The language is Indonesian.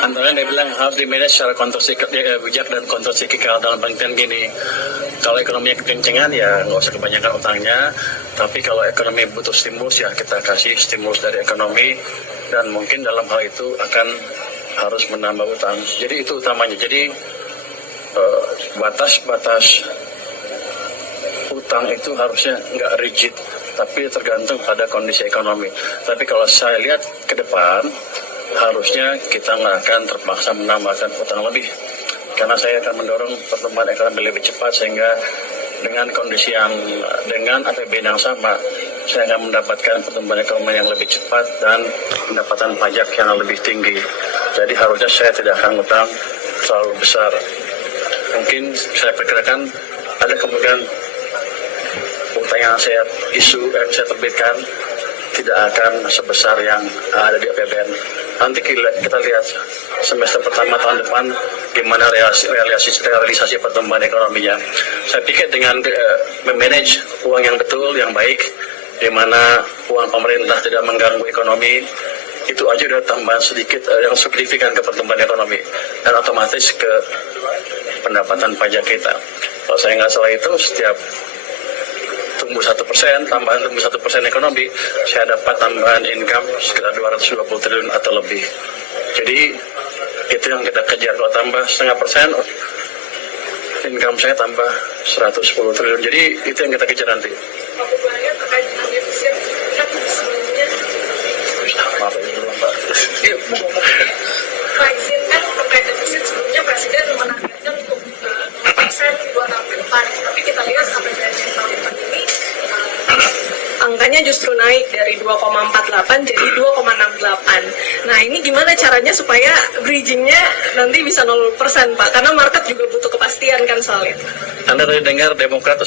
Antara dia bilang harus di-manage secara bijak dan kontrasiklikal, dalam pengertian gini, kalau ekonominya kekencengan ya nggak usah kebanyakan utangnya, tapi kalau ekonomi butuh stimulus ya kita kasih stimulus dari ekonomi, dan mungkin dalam hal itu akan harus menambah utang. Jadi itu utamanya. Jadi batas-batas utang itu harusnya nggak rigid, tapi tergantung pada kondisi ekonomi. Tapi kalau saya lihat ke depan, harusnya kita nggak akan terpaksa menambahkan utang lebih, karena saya akan mendorong pertumbuhan ekonomi lebih cepat, sehingga dengan kondisi yang dengan APBN yang sama, saya akan mendapatkan pertumbuhan ekonomi yang lebih cepat dan pendapatan pajak yang lebih tinggi. Jadi harusnya saya tidak akan utang terlalu besar. Mungkin saya perkirakan ada kemungkinan utang yang saya terbitkan tidak akan sebesar yang ada di APBN. Nanti kita lihat semester pertama tahun depan gimana realisasi pertumbuhan ekonominya. Saya pikir dengan memanage uang yang betul, yang baik, di mana uang pemerintah tidak mengganggu ekonomi, itu aja udah tambahan sedikit yang signifikan ke pertumbuhan ekonomi, dan otomatis ke pendapatan pajak kita. Kalau saya nggak salah itu setiap tumbuh 1%, tambahan tumbuh 1% ekonomi, saya dapat tambahan income sekitar 220 triliun atau lebih. Jadi itu yang kita kejar. Kalau tambah 0,5%, income saya tambah 110 triliun. Jadi itu yang kita kejar nanti. Maaf ya, belum Pak. Pak izin kan terkait defisit sebelumnya Presiden menargetkan untuk 2% 2,64, tapi kita lihat APBN tahun depan ini angkanya justru naik dari 2,48 jadi 2,68. Nah ini gimana caranya supaya bridgingnya nanti bisa 0% Pak? Karena market juga butuh kepastian kan soal itu. Anda tadi dengar Demokrat